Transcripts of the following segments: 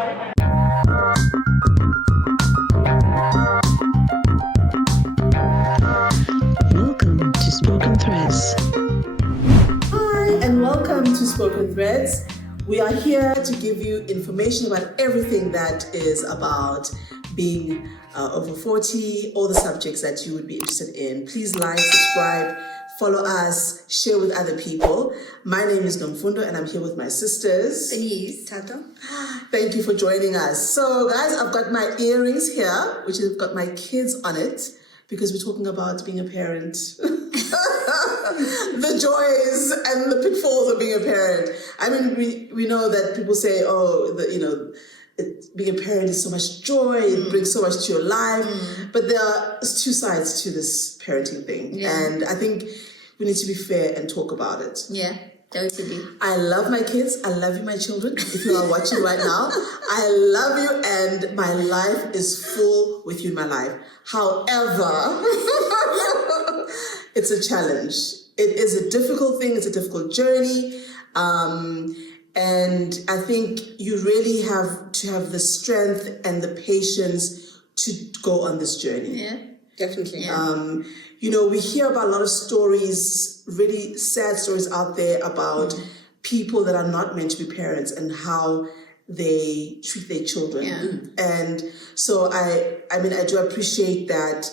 Welcome to Spoken Threads. Hi, and welcome to Spoken Threads. We are here to give you information about everything that is about being over 40, all the subjects that you would be interested in. Please like, subscribe, follow us, share with other people. My name is Nomfundo, and I'm here with my sisters. Denise, Tato. Thank you for joining us. So, guys, I've got my earrings here, which have got my kids on it, because we're talking about being a parent. The joys and the pitfalls of being a parent. I mean, we know that people say, being a parent is so much joy, it brings so much to your life, but there are two sides to this parenting thing. Yeah. And I think we need to be fair and talk about it. Yeah, totally. I love my kids. I love you, my children. If you are watching right now, I love you, and my life is full with you in my life. However, it's a challenge. It is a difficult thing. It's a difficult journey. And I think you really have to have the strength and the patience to go on this journey. Yeah, Definitely. yeah. We hear about a lot of stories, really sad stories out there about people that are not meant to be parents and how they treat their children. Yeah. And so I do appreciate that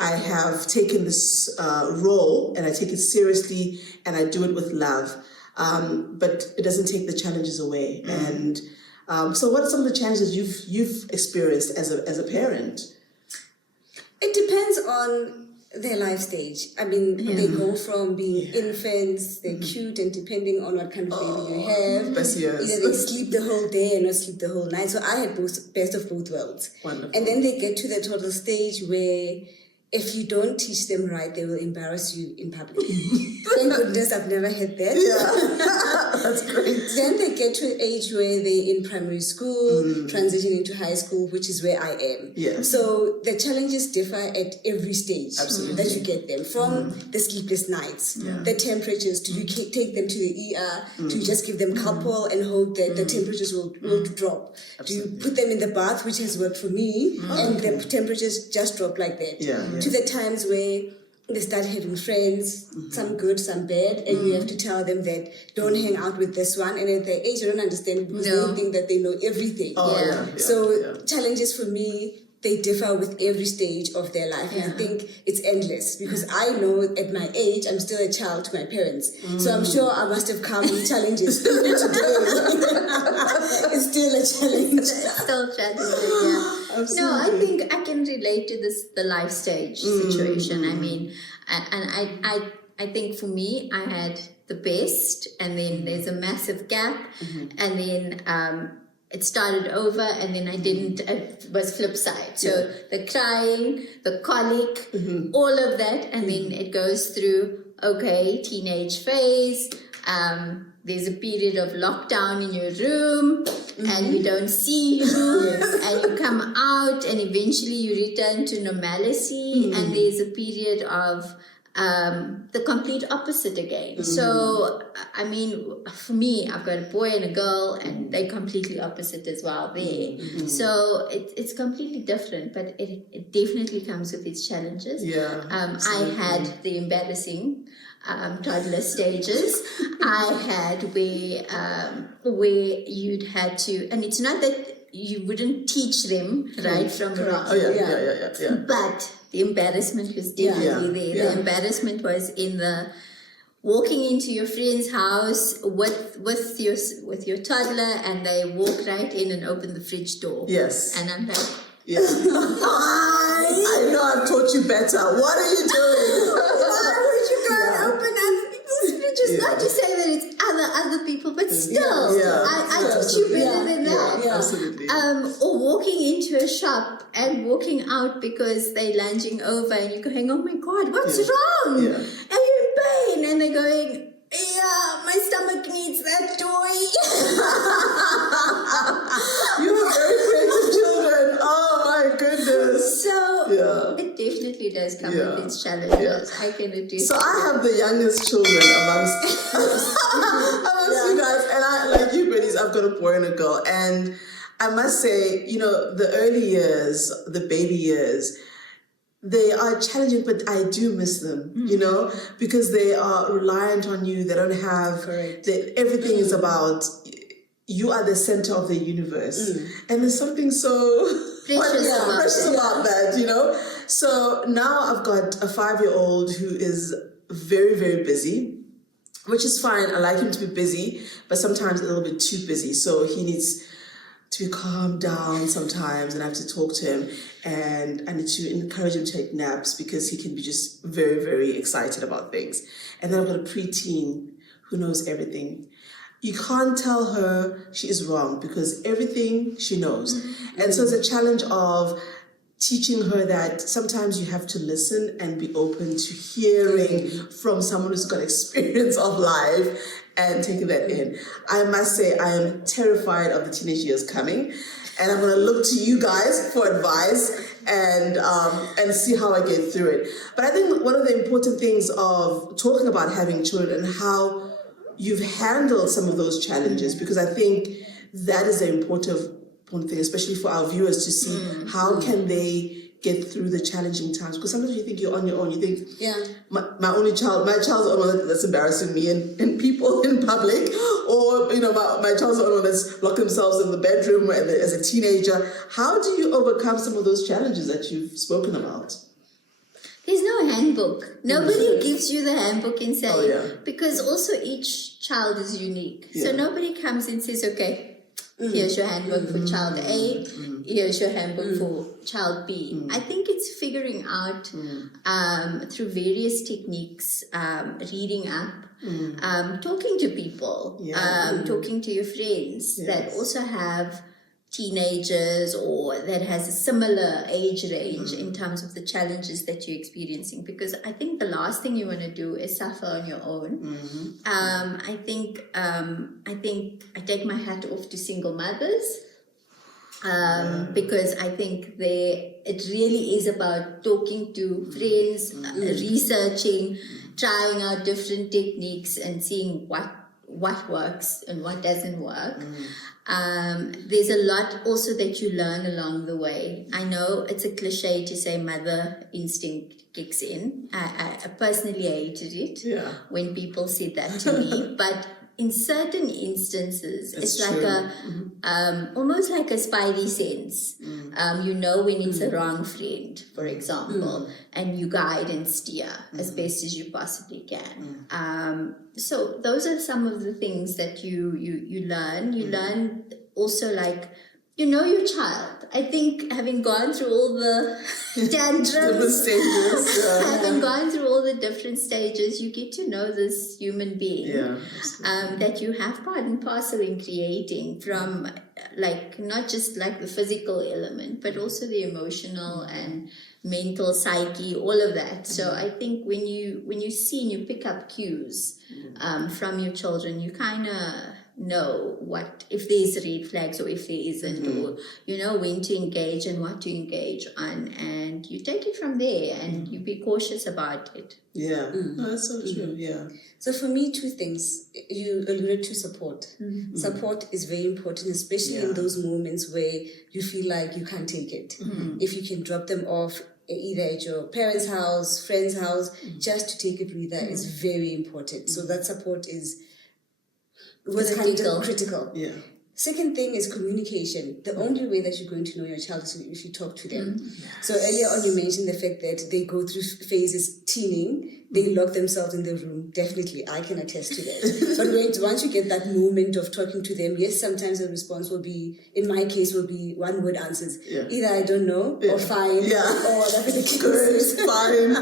I have taken this role, and I take it seriously, and I do it with love. But it doesn't take the challenges away. And so what are some of the challenges you've experienced as a parent? It depends on their life stage. I mean, they go from being infants, they're cute, and depending on what kind of baby you have, best years. either they sleep the whole day or not sleep the whole night. So I had best of both worlds. Wonderful. And then they get to the toddler stage where if you don't teach them right, they will embarrass you in public. Thank goodness I've never had that. Yeah, that's great. Then they get to an age where they're in primary school, transition into high school, which is where I am. Yeah. So the challenges differ at every stage Absolutely. that you get them. From the sleepless nights, the temperatures, do you take them to the ER? Do you just give them Calpol and hope that the temperatures will drop? Do you put them in the bath, which has worked for me, and the temperatures just drop like that? Yeah. To the times where they start having friends, some good, some bad, and you have to tell them that don't hang out with this one. And at their age, you don't understand it because they think that they know everything. So challenges for me, they differ with every stage of their life. And I think it's endless because I know at my age, I'm still a child to my parents. So I'm sure I must have come with challenges. Even today, it's still a challenge. Still challenging, yeah. Absolutely. No, I think I can relate to the life stage situation. I mean, and I think for me, I had the best, and then there's a massive gap, and then it started over, and then I didn't, it was flip side. So the crying, the colic, all of that, and then it goes through, okay, teenage phase, there's a period of lockdown in your room, and we don't see you, and you come out, and eventually you return to normalcy, and there's a period of the complete opposite again. So, I mean, for me, I've got a boy and a girl, and they're completely opposite as well there. So it's completely different, but it definitely comes with its challenges. Yeah, I had the embarrassing toddler stages. I had where you'd had to, and it's not that you wouldn't teach them right from wrong. Oh yeah. But the embarrassment was definitely there. The embarrassment was in the walking into your friend's house with your toddler, and they walk right in and open the fridge door. Yes. And I'm like, Yeah. I know I've taught you better. What are you doing? why would you go and open other people's fridges? Not to say that it's other people, but still, I teach you better than that. Yeah, absolutely. Or walking into a shop and walking out because they're lunging over, and you're going, oh my God, what's wrong? Yeah. Are you in pain? And they're going, yeah, my stomach needs that toy. You have very creative children. Oh my goodness. So it definitely does come with its challenges. I can do. So I have the youngest children amongst you guys, and I, like you, Grace, I've got a boy and a girl, and I must say, the early years, the baby years, they are challenging, but I do miss them, because they are reliant on you. They don't have, everything is about, you are the center of the universe. And there's something so precious about that, So now I've got a 5-year-old who is very, very busy, which is fine. I like him to be busy, but sometimes a little bit too busy. So he needs to calm down sometimes, and I have to talk to him, and I need to encourage him to take naps because he can be just very, very excited about things. And then I've got a preteen who knows everything. You can't tell her she is wrong because everything she knows. And so it's a challenge of teaching her that sometimes you have to listen and be open to hearing from someone who's got experience of life and taking that in. I must say I am terrified of the teenage years coming, and I'm going to look to you guys for advice and see how I get through it. But I think one of the important things of talking about having children and how you've handled some of those challenges, because I think that is an important thing, especially for our viewers, to see how can they get through the challenging times. Because sometimes you think you're on your own. You think, my child's the only one that's embarrassing me and people in public, or my child's the only one that's locked themselves in the bedroom as a teenager. How do you overcome some of those challenges that you've spoken about? There's no handbook. Nobody gives you the handbook and say, because also each child is unique. So nobody comes and says, okay, here's your handbook for child A, here's your handbook for child B. I think it's figuring out through various techniques, reading up, talking to people, talking to your friends that also have teenagers or that has a similar age range in terms of the challenges that you're experiencing, because I think the last thing you want to do is suffer on your own. I think I take my hat off to single mothers, because I think it really is about talking to friends, researching, trying out different techniques and seeing what works and what doesn't work. There's a lot also that you learn along the way. I know it's a cliche to say mother instinct kicks in. I personally hated it when people said that to me, but in certain instances, it's like almost like a spidey sense. You know when it's a wrong friend, for example, and you guide and steer as best as you possibly can. So those are some of the things that you learn. You learn also, like, your child. I think having gone through all the tantrums, having gone through all the different stages, you get to know this human being that you have part and parcel in creating, from like not just like the physical element, but also the emotional and mental psyche, all of that. So I think when you see and you pick up cues from your children, you kind of know what, if there's red flags or if there isn't, or when to engage and what to engage on, and you take it from there and you be cautious about it. No, that's so true. So for me, two things. You alluded to support. Support is very important, especially in those moments where you feel like you can't take it. If you can drop them off either at your parents' house, friend's house, just to take a breather is very important. So that support was kind of critical. Second thing is communication. The only way that you're going to know your child is if you talk to them. So earlier on you mentioned the fact that they go through phases, teething, they lock themselves in the room. Definitely, I can attest to that. But once you get that moment of talking to them, yes, sometimes the response will be, in my case, will be one-word answers. Either I don't know, or fine, or whatever the case is. Fine.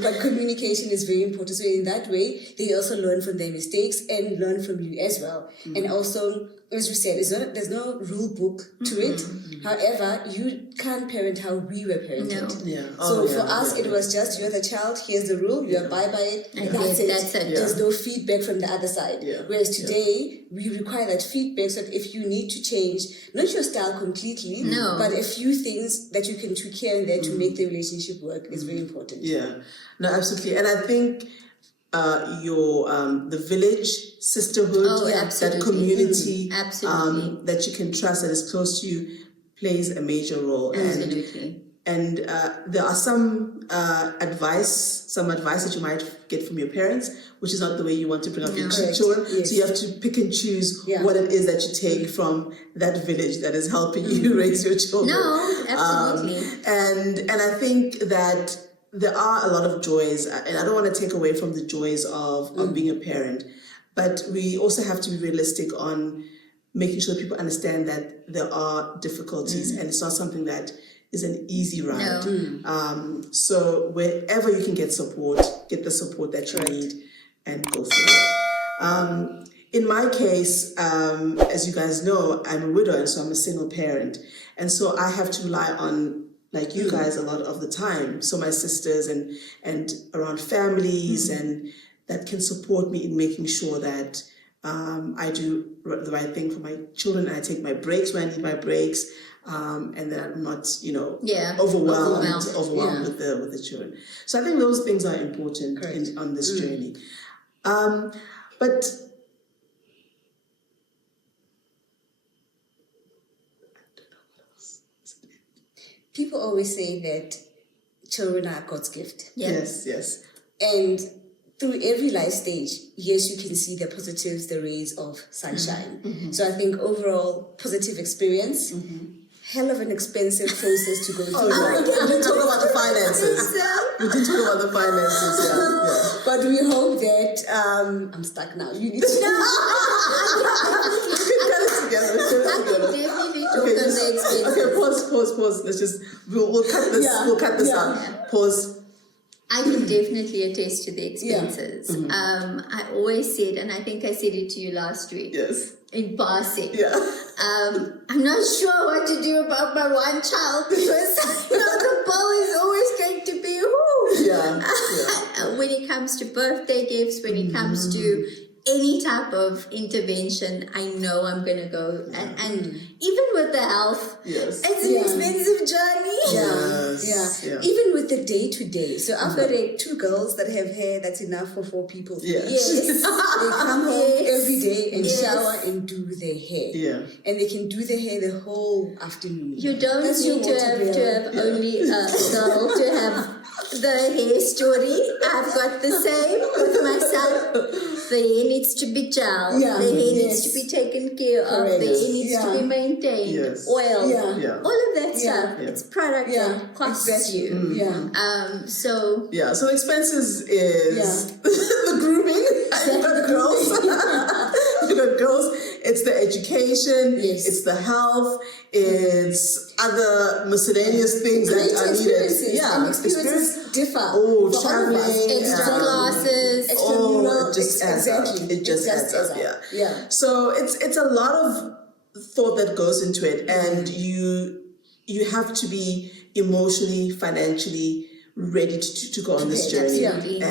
But communication is very important. So in that way, they also learn from their mistakes and learn from you as well. And also, as you said, there's no rule book to it. However, you can't parent how we were parented. So for us, it was just, you're the child, here's the rule, you abide by it, that's it. There's no feedback from the other side. Whereas today, we require that feedback, so that if you need to change, not your style completely, but a few things that you can tweak here and there to make the relationship work is very important. No, absolutely. And I think your the village sisterhood, Oh, that absolutely. community, Absolutely. that you can trust, that is close to you, plays a major role. Absolutely. And there are some advice that you might get from your parents, which is not the way you want to bring up your Correct. children. Yes. So you have to pick and choose Yeah. what it is that you take from that village that is helping you raise your children. No, absolutely. And I think that there are a lot of joys, and I don't want to take away from the joys of being a parent, but we also have to be realistic on making sure people understand that there are difficulties, and it's not something that is an easy ride. No. So wherever you can get support, get the support that you need and go for it. In my case, as you guys know, I'm a widow, and so I'm a single parent. And so I have to rely on, like you guys, a lot of the time. So my sisters and around families and that can support me in making sure that I do the right thing for my children. I take my breaks when I need my breaks. And that I'm not, overwhelmed with the children. So I think those things are important on this journey. But People always say that children are God's gift. yes. And through every life stage, yes, you can see the positives, the rays of sunshine. So I think overall, positive experience. Hell of an expensive process to go through. We didn't talk about the finances. We didn't talk about the finances, yeah. But we hope that I'm stuck now. You need to Get it together. Definitely talk on the expenses. Okay, pause. Let's just we'll cut this. Yeah. We'll cut this out. Pause. I can definitely attest to the expenses. I always said, and I think I said it to you last week, Yes. in passing. Yeah. I'm not sure what to do about my one child because the bill is always going to be Yeah. when it comes to birthday gifts, when it comes to any type of intervention, I know I'm going to go. And even with the health, Yes. it's an expensive journey. Yes. Yeah. Even with the day-to-day. So I've got 2 girls that have hair that's enough for 4 people. Yes. Yes. They come home Yes. every day and Yes. shower and do their hair. Yeah. And they can do their hair the whole afternoon. You don't That's your need to water have bill. only a girl to have the hair story. I've got the same with my son. The hair needs to be gel. Yeah. The hair needs Yes. to be taken care of. Correct. The hair needs Yeah. to be maintained. Yes. Oil. Yeah. All of that Yeah. stuff. Yeah. It's product that costs exactly. you. Yeah. So Yeah, so expenses is the grooming. You've got girls. You've got girls. It's the education. Yes. It's the health. It's other miscellaneous things that are needed. And experiences differ. Oh, for all of us. traveling. extra classes. Oh, it just adds up. Exactly. It just adds up. Yeah. So it's a lot of thought that goes into it, and you have to be emotionally, financially ready to go on this journey. Absolutely.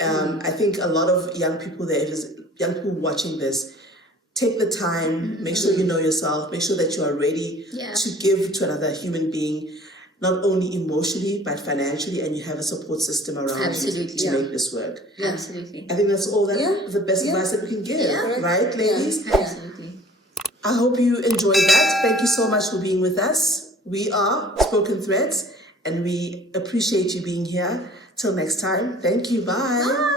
And I think a lot of young people young people watching this, take the time, make sure you know yourself, make sure that you are ready to give to another human being, not only emotionally, but financially, and you have a support system around you to make this work. Absolutely. I think that's all the best advice that we can give, right, ladies? Absolutely. I hope you enjoyed that. Thank you so much for being with us. We are Spoken Threads, and we appreciate you being here. Till next time, thank you. Bye. Bye.